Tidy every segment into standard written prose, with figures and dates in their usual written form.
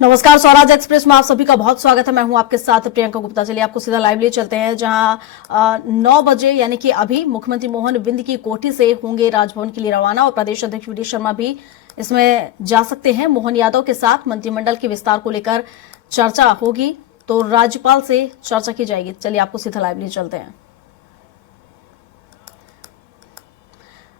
नमस्कार, स्वराज एक्सप्रेस में आप सभी का बहुत स्वागत है। मैं हूं आपके साथ प्रियंका गुप्ता। चलिए आपको सीधा लाइव ले चलते हैं, जहां 9 बजे यानी कि अभी मुख्यमंत्री मोहन बिंद की कोठी से होंगे राजभवन के लिए रवाना और प्रदेश अध्यक्ष वी डी शर्मा भी इसमें जा सकते हैं। मोहन यादव के साथ मंत्रिमंडल के विस्तार को लेकर चर्चा होगी, तो राज्यपाल से चर्चा की जाएगी। चलिए आपको सीधा लाइव ले चलते हैं।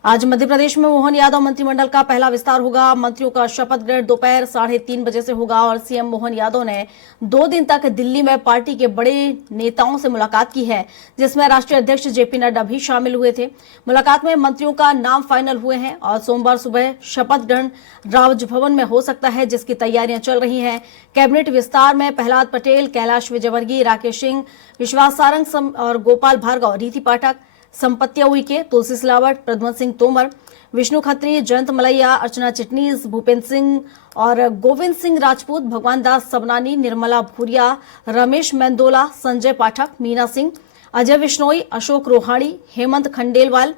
आज मध्य प्रदेश में मोहन यादव मंत्रिमंडल का पहला विस्तार होगा। मंत्रियों का शपथ ग्रहण दोपहर 3:30 बजे से होगा और सीएम मोहन यादव ने 2 दिन तक दिल्ली में पार्टी के बड़े नेताओं से मुलाकात की है, जिसमें राष्ट्रीय अध्यक्ष जेपी नड्डा भी शामिल हुए थे। मुलाकात में मंत्रियों का नाम फाइनल हुए हैं और सोमवार सुबह शपथ ग्रहण राजभवन में हो सकता है, जिसकी तैयारियां चल रही हैं। कैबिनेट विस्तार में प्रहलाद पटेल, कैलाश विजयवर्गीय, राकेश सिंह, विश्वास सारंग और गोपाल भार्गव, रीति पाठक, संपत्तिया उइके, तुलसी सिलावट, प्रद्युम्न सिंह तोमर, विष्णु खत्री, जयंत मलैया, अर्चना चिटनीस, भूपेंद्र सिंह और गोविंद सिंह राजपूत, भगवान दास सबनानी, निर्मला भूरिया, रमेश मेंदोला, संजय पाठक, मीना सिंह, अजय विश्नोई, अशोक रोहाणी, हेमंत खंडेलवाल,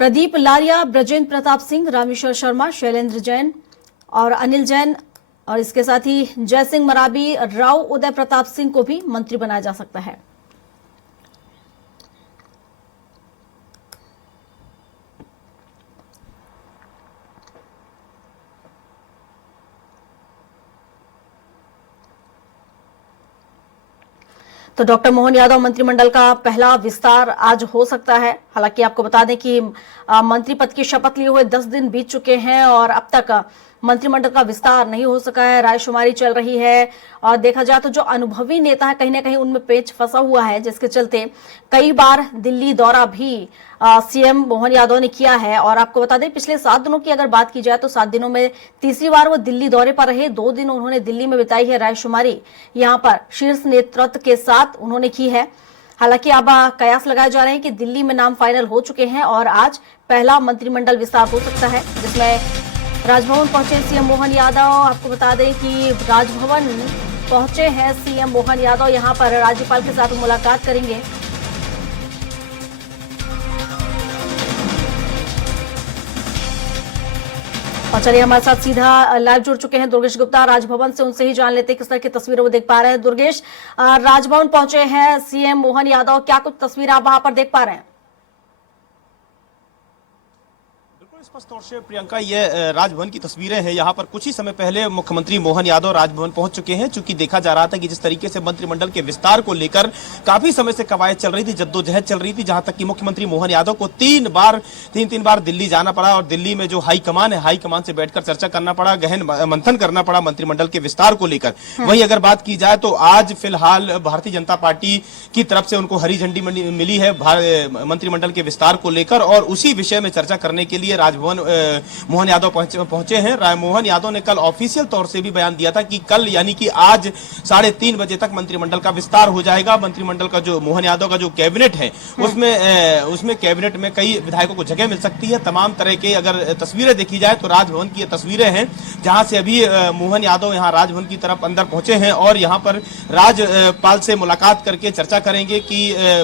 प्रदीप लारिया, ब्रजेंद्र प्रताप सिंह, रामेश्वर शर्मा, शैलेंद्र जैन और अनिल जैन, और इसके साथ ही जय सिंह मराबी, राव उदय प्रताप सिंह को भी मंत्री बनाया जा सकता है। तो डॉक्टर मोहन यादव मंत्रिमंडल का पहला विस्तार आज हो सकता है। हालांकि आपको बता दें कि मंत्री पद की शपथ लिए हुए 10 दिन बीत चुके हैं और अब तक मंत्रिमंडल का विस्तार नहीं हो सका है। रायशुमारी चल रही है और देखा जाए तो जो अनुभवी नेता है, कहीं ना कहीं उनमें पेच फंसा हुआ है, जिसके चलते कई बार दिल्ली दौरा भी सीएम मोहन यादव ने किया है। और आपको बता दें, पिछले 7 दिनों की अगर बात की जाए तो 7 दिनों में तीसरी बार वो दिल्ली दौरे पर रहे। 2 दिन उन्होंने दिल्ली में बिताई है। रायशुमारी यहाँ पर शीर्ष नेतृत्व के साथ उन्होंने की है। हालांकि अब कयास लगाए जा रहे हैं कि दिल्ली में नाम फाइनल हो चुके हैं और आज पहला मंत्रिमंडल विस्तार हो सकता है, जिसमें राजभवन पहुंचे सीएम मोहन यादव। आपको बता दें कि राजभवन पहुंचे हैं सीएम मोहन यादव। यहां पर राज्यपाल के साथ मुलाकात करेंगे। और चलिए हमारे साथ सीधा लाइव जुड़ चुके हैं दुर्गेश गुप्ता राजभवन से। उनसे ही जान लेते हैं किस तरह की तस्वीरें वो देख पा रहे हैं। दुर्गेश, राजभवन पहुंचे हैं सीएम मोहन यादव, क्या कुछ तस्वीरें आप वहां पर देख पा रहे हैं? स्पष्ट तौर से प्रियंका, ये राजभवन की तस्वीरें हैं। यहाँ पर कुछ ही समय पहले मुख्यमंत्री मोहन यादव राजभवन पहुंच चुके हैं। चूंकि देखा जा रहा था कि जिस तरीके से मंत्रिमंडल के विस्तार को लेकर काफी समय से कवायद चल रही थी, जद्दोजहद चल रही थी, जहां तक कि मुख्यमंत्री मोहन यादव को तीन बार दिल्ली जाना पड़ा और दिल्ली में जो हाईकमान है, हाईकमान से बैठकर चर्चा करना पड़ा, गहन मंथन करना पड़ा मंत्रिमंडल के विस्तार को लेकर। वहीं अगर बात की जाए तो आज फिलहाल भारतीय जनता पार्टी की तरफ से उनको हरी झंडी मिली है मंत्रिमंडल के विस्तार को लेकर, और उसी विषय में चर्चा करने के लिए राजभवन मोहन यादव पहुंचे हैं। मोहन यादव ने कल ऑफिशियल तौर से भी बयान दिया था कि कल यानी कि आज 3:30 बजे तक मंत्रिमंडल का विस्तार हो जाएगा। मंत्रिमंडल का जो मोहन यादव का जो कैबिनेट है, उसमें कैबिनेट में कई विधायकों को जगह मिल सकती है। तमाम तरह के अगर तस्वीरें देखी जाए तो राजभवन की ये तस्वीरें हैं, जहां से अभी मोहन यादव यहां राजभवन की तरफ अंदर पहुंचे हैं और यहां पर राज्यपाल से मुलाकात करके चर्चा करेंगे कि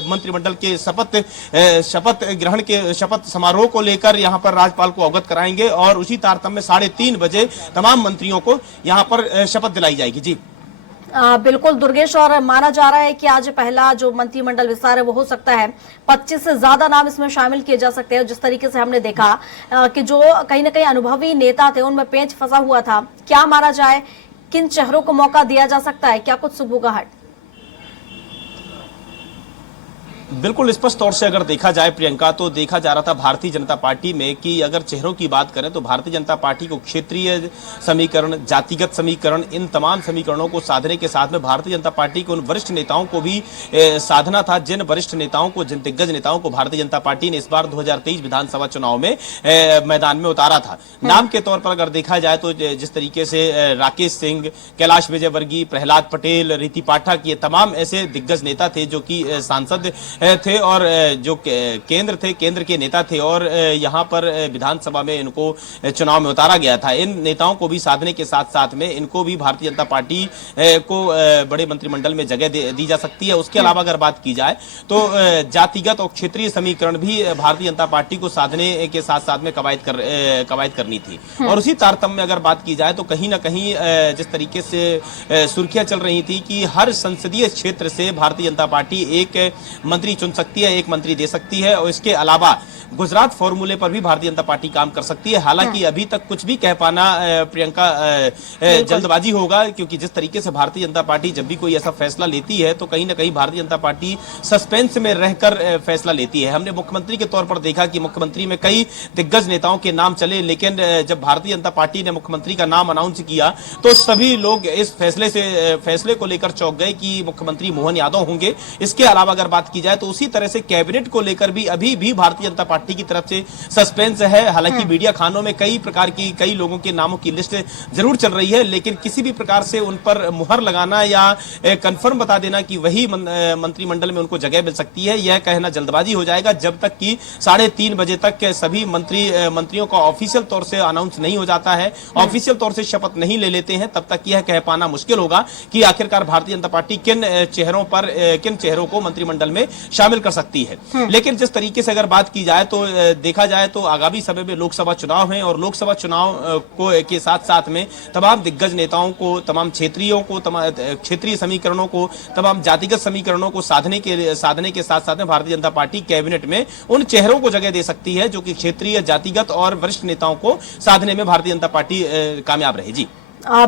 मंत्रिमंडल के शपथ ग्रहण के शपथ समारोह को लेकर यहां पर राज्यपाल को अवगत कराएंगे और उसी तारतम्य में 3:30 बजे तमाम मंत्रियों को यहां पर शपथ दिलाई जाएगी। जी बिल्कुल दुर्गेश, और माना जा रहा है कि आज पहला जो मंत्रिमंडल विस्तार है वो हो सकता है। 25 से ज्यादा नाम इसमें शामिल किए जा सकते हैं। जिस तरीके से हमने देखा कि जो कहीं ना कहीं अनुभवी नेता थे, उनमें पेच फंसा हुआ था। क्या माना जाए, किन चेहरों को मौका दिया जा सकता है? क्या कुछ सुबुगाहट? बिल्कुल स्पष्ट तौर से अगर देखा जाए प्रियंका, तो देखा जा रहा था भारतीय जनता पार्टी में कि अगर चेहरों की बात करें तो भारतीय जनता पार्टी को क्षेत्रीय समीकरण, जातिगत समीकरण, इन तमाम समीकरणों को साधने के साथ में भारतीय जनता पार्टी के उन वरिष्ठ नेताओं को भी साधना था, जिन वरिष्ठ नेताओं को, जिन दिग्गज नेताओं को भारतीय जनता पार्टी ने इस बार 2023 विधानसभा चुनाव में मैदान में उतारा था। नाम के तौर पर अगर देखा जाए तो जिस तरीके से राकेश सिंह, कैलाश विजयवर्गीय, प्रहलाद पटेल, रीति पाठक, ये तमाम ऐसे दिग्गज नेता थे जो कि सांसद थे और जो केंद्र थे, केंद्र के नेता थे और यहाँ पर विधानसभा में इनको चुनाव में उतारा गया था। इन नेताओं को भी साधने के साथ साथ में इनको भी भारतीय जनता पार्टी को बड़े मंत्रिमंडल में जगह दी जा सकती है। उसके अलावा अगर बात की जाए तो जातिगत और क्षेत्रीय समीकरण भी भारतीय जनता पार्टी को साधने के साथ साथ में कवायद करनी थी। और उसी तारतम्य में अगर बात की जाए तो कहीं ना कहीं जिस तरीके से सुर्खियां चल रही थी कि हर संसदीय क्षेत्र से भारतीय जनता पार्टी एक मंत्री चुन सकती है, एक मंत्री दे सकती है और इसके अलावा गुजरात फॉर्मूले पर भी भारतीय जनता पार्टी काम कर सकती है। हालांकि अभी तक कुछ भी कह पाना प्रियंका जल्दबाजी होगा, क्योंकि जिस तरीके से भारतीय जनता पार्टी जब भी कोई ऐसा फैसला लेती है तो कहीं ना कहीं भारतीय जनता पार्टी सस्पेंस में रहकर फैसला लेती है। हमने मुख्यमंत्री के तौर पर देखा कि मुख्यमंत्री में कई दिग्गज नेताओं के नाम चले, लेकिन जब भारतीय जनता पार्टी ने मुख्यमंत्री का नाम अनाउंस किया तो सभी लोग इस फैसले को लेकर चौंक गए कि मुख्यमंत्री मोहन यादव होंगे। इसके अलावा अगर बात की जाए तो उसी तरह से कैबिनेट को लेकर भी अभी भी भारतीय जनता पार्टी की तरफ से सस्पेंस है। हालांकि मीडिया खानों में कई लोगों के नामों की लिस्ट जरूर चल रही है, लेकिन किसी भी प्रकार से उन पर मुहर लगाना या कंफर्म बता देना कि वही मंत्रिमंडल में उनको जगह मिल सकती है, यह कहना जल्दबाजी हो जाएगा। जब तक कि 3:30 बजे तक सभी मंत्रियों का ऑफिशियल तौर से अनाउंस नहीं हो जाता है, ऑफिशियल तौर से शपथ नहीं ले लेते हैं, तब तक यह कह पाना मुश्किल होगा कि आखिरकार भारतीय जनता पार्टी किन चेहरों को मंत्रिमंडल में शामिल कर सकती है। लेकिन जिस तरीके से अगर बात की जाए तो देखा जाए तो आगामी समय में लोकसभा चुनाव है और लोकसभा चुनाव के साथ साथ में तमाम दिग्गज नेताओं को, तमाम क्षेत्रीय समीकरणों को, तमाम जातिगत समीकरणों को साधने के साथ साथ में भारतीय जनता पार्टी कैबिनेट में उन चेहरों को जगह दे सकती है जो कि क्षेत्रीय, जातिगत और वरिष्ठ नेताओं को साधने में भारतीय जनता पार्टी कामयाब रहे। जी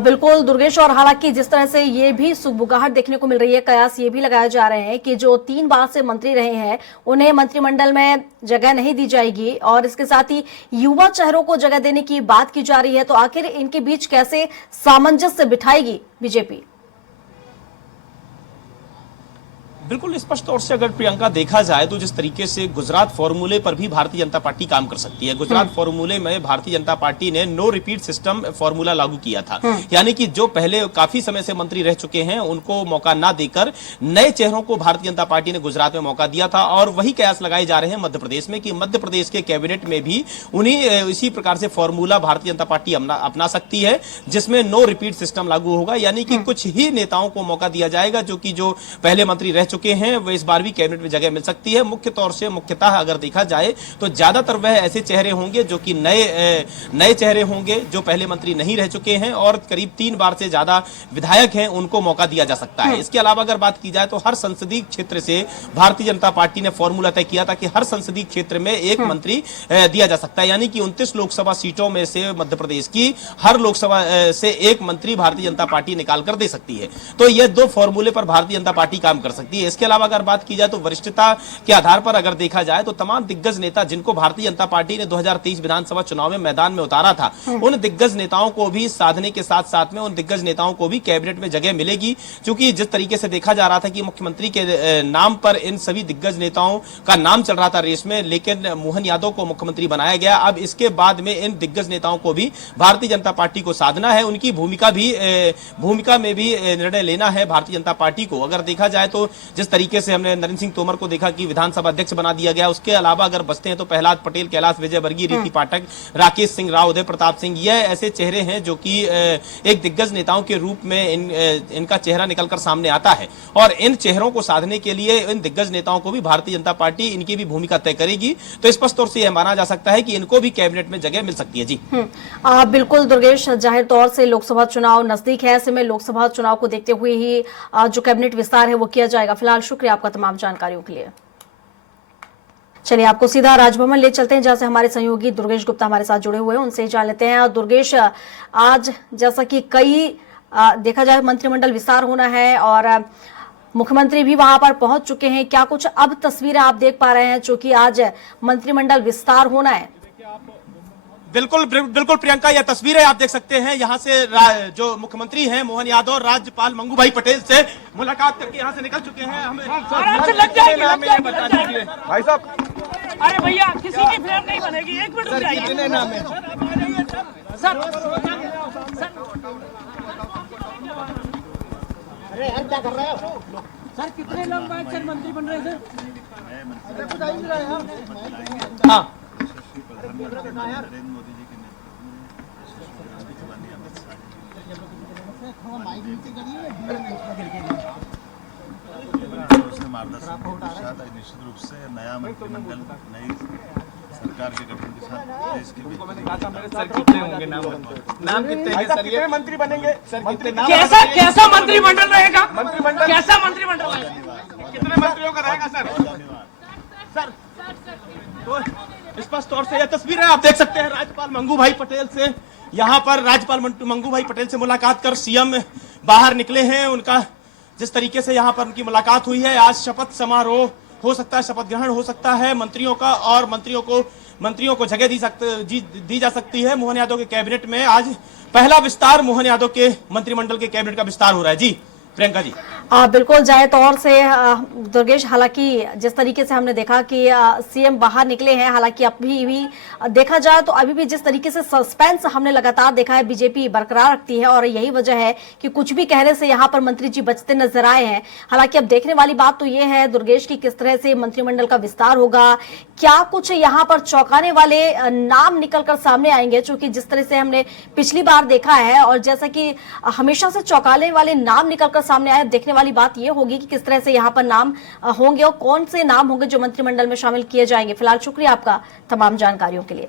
बिल्कुल दुर्गेश, और हालांकि जिस तरह से ये भी सुगबुगाहट देखने को मिल रही है, कयास ये भी लगाए जा रहे हैं कि जो 3 बार से मंत्री रहे हैं उन्हें मंत्रिमंडल में जगह नहीं दी जाएगी और इसके साथ ही युवा चेहरों को जगह देने की बात की जा रही है। तो आखिर इनके बीच कैसे सामंजस्य बिठाएगी बीजेपी? बिल्कुल स्पष्ट तौर से अगर प्रियंका देखा जाए तो जिस तरीके से गुजरात फॉर्मूले पर भी भारतीय जनता पार्टी काम कर सकती है। गुजरात फॉर्मूले में भारतीय जनता पार्टी ने नो रिपीट सिस्टम फॉर्मूला लागू किया था, यानी कि जो पहले काफी समय से मंत्री रह चुके हैं उनको मौका ना देकर नए चेहरों को भारतीय जनता पार्टी ने गुजरात में मौका दिया था। और वही कयास लगाए जा रहे हैं मध्य प्रदेश में कि मध्य प्रदेश के कैबिनेट में भी उन्हीं इसी प्रकार से फॉर्मूला भारतीय जनता पार्टी अपना सकती है, जिसमें नो रिपीट सिस्टम लागू होगा, यानी कि कुछ ही नेताओं को मौका दिया जाएगा जो पहले मंत्री रह चुके हैं, वो इस बार भी कैबिनेट में जगह मिल सकती है। मुख्यतः अगर देखा जाए तो ज्यादातर वह ऐसे चेहरे होंगे जो कि नए चेहरे होंगे, जो पहले मंत्री नहीं रह चुके हैं और करीब 3 बार से ज्यादा विधायक हैं, उनको मौका दिया जा सकता है। इसके अलावा अगर बात की जाए तो हर संसदीय क्षेत्र से भारतीय जनता पार्टी ने फॉर्मूला तय किया था कि हर संसदीय क्षेत्र में एक मंत्री दिया जा सकता है, यानी कि 29 लोकसभा सीटों में से मध्य प्रदेश की हर लोकसभा से एक मंत्री भारतीय जनता पार्टी निकाल कर दे सकती है। तो यह 2 फॉर्मूले पर भारतीय जनता पार्टी काम कर सकती है। इसके अलावा अगर बात की जाए तो वरिष्ठता के आधार पर अगर देखा जाए तो तमाम दिग्गज नेता जिनको भारतीय जनता पार्टी ने 2023 विधानसभा चुनाव में मैदान में उतारा था, उन दिग्गज नेताओं को भी साधने के साथ साथ में उन दिग्गज नेताओं को भी कैबिनेट में जगह मिलेगी। क्योंकि जिस तरीके से देखा जा रहा था कि मुख्यमंत्री के नाम पर इन सभी दिग्गज नेताओं का नाम चल रहा था रेस में, लेकिन मोहन यादव को मुख्यमंत्री बनाया गया। अब इसके बाद में इन दिग्गज नेताओं को भी भारतीय जनता पार्टी को साधना है, उनकी भूमिका में भी निर्णय लेना है भारतीय जनता पार्टी को। अगर देखा जाए तो जिस तरीके से हमने नरेंद्र सिंह तोमर को देखा कि विधानसभा अध्यक्ष बना दिया गया, उसके अलावा अगर बचते हैं तो प्रहलाद पटेल, कैलाश विजयवर्गीय, रीति पाठक, राकेश सिंह राव, उदय प्रताप सिंह, यह ऐसे चेहरे हैं जो कि एक दिग्गज नेताओं के रूप में इनका चेहरा निकलकर सामने आता है। और इन चेहरों को साधने के लिए इन दिग्गज नेताओं को भी भारतीय जनता पार्टी इनकी भी भूमिका तय करेगी। तो स्पष्ट तौर से यह माना जा सकता है कि इनको भी कैबिनेट में जगह मिल सकती है। जी बिल्कुल दुर्गेश, जाहिर तौर से लोकसभा चुनाव नजदीक है, ऐसे में लोकसभा चुनाव को देखते हुए ही जो कैबिनेट विस्तार है वो किया जाएगा। फिलहाल शुक्रिया आपका तमाम जानकारियों के लिए। चलिए आपको सीधा राजभवन ले चलते हैं, जहां से हमारे सहयोगी दुर्गेश गुप्ता हमारे साथ जुड़े हुए हैं, उनसे जान लेते हैं। दुर्गेश, आज जैसा कि देखा जाए मंत्रिमंडल विस्तार होना है और मुख्यमंत्री भी वहां पर पहुंच चुके हैं, क्या कुछ अब तस्वीरें आप देख पा रहे हैं चूंकि आज मंत्रिमंडल विस्तार होना है? बिल्कुल प्रियंका, यह तस्वीरें आप देख सकते हैं। यहाँ से जो मुख्यमंत्री हैं मोहन यादव राज्यपाल मंगू भाई पटेल से मुलाकात करके यहाँ से निकल चुके हैं। हमें भाई साहब, अरे भैया किसी की फ्रेम नहीं बनेगी, 1 मिनट रुक जाइए। कितने नाम है सर? अरे यार क्या कर रहे हो सर? कितने लोग सर मंत्री बन रहे हैं सर? हाँ प्रधानमंत्री नरेंद्र मोदी जी के नेतृत्व में यशस्वी गृहमंत्री माननीय अमित शाह जी उसके मार्गदर्शन के पश्चात आज निश्चित रूप से नया मंत्रिमंडल नई सरकार के गठन के साथ देश के सर कितने होंगे नाम कितने हैं सर? ये मंत्री बनेंगे सर कितने नाम कैसा मंत्रिमंडल रहेगा? कैसा मंत्रिमंडल रहेगा? कितने मंत्रियों का रहेगा सर? तो स्पष्ट तौर से यह तस्वीर है, आप देख सकते हैं राज्यपाल मंगू भाई पटेल से, यहाँ पर राज्यपाल मंगू भाई पटेल से मुलाकात कर सीएम बाहर निकले हैं। उनका जिस तरीके से यहाँ पर उनकी मुलाकात हुई है, आज शपथ समारोह हो सकता है, शपथ ग्रहण हो सकता है मंत्रियों का, और मंत्रियों को जगह दी जा सकती है। मोहन यादव के कैबिनेट में आज पहला विस्तार मोहन यादव के मंत्रिमंडल के कैबिनेट का विस्तार हो रहा है। जी प्रियंका जी। बिल्कुल जाए तौर से दुर्गेश, हालांकि जिस तरीके से हमने देखा कि सीएम बाहर निकले हैं, हालांकि अभी भी देखा जाए तो अभी भी जिस तरीके से सस्पेंस हमने लगातार देखा है, बीजेपी बरकरार रखती है और यही वजह है कि कुछ भी कहने से यहाँ पर मंत्री जी बचते नजर आए हैं। हालांकि अब देखने वाली बात तो ये है दुर्गेश की किस तरह से मंत्रिमंडल का विस्तार होगा, क्या कुछ यहाँ पर चौंकाने वाले नाम निकलकर सामने आएंगे, चूंकि जिस तरह से हमने पिछली बार देखा है और जैसा कि हमेशा से चौंकाने वाले नाम निकलकर सामने आए। देखने वाली बात यह होगी कि किस तरह से यहाँ पर नाम होंगे और कौन से नाम होंगे जो मंत्रिमंडल में शामिल किए जाएंगे। फिलहाल शुक्रिया आपका तमाम जानकारियों के लिए।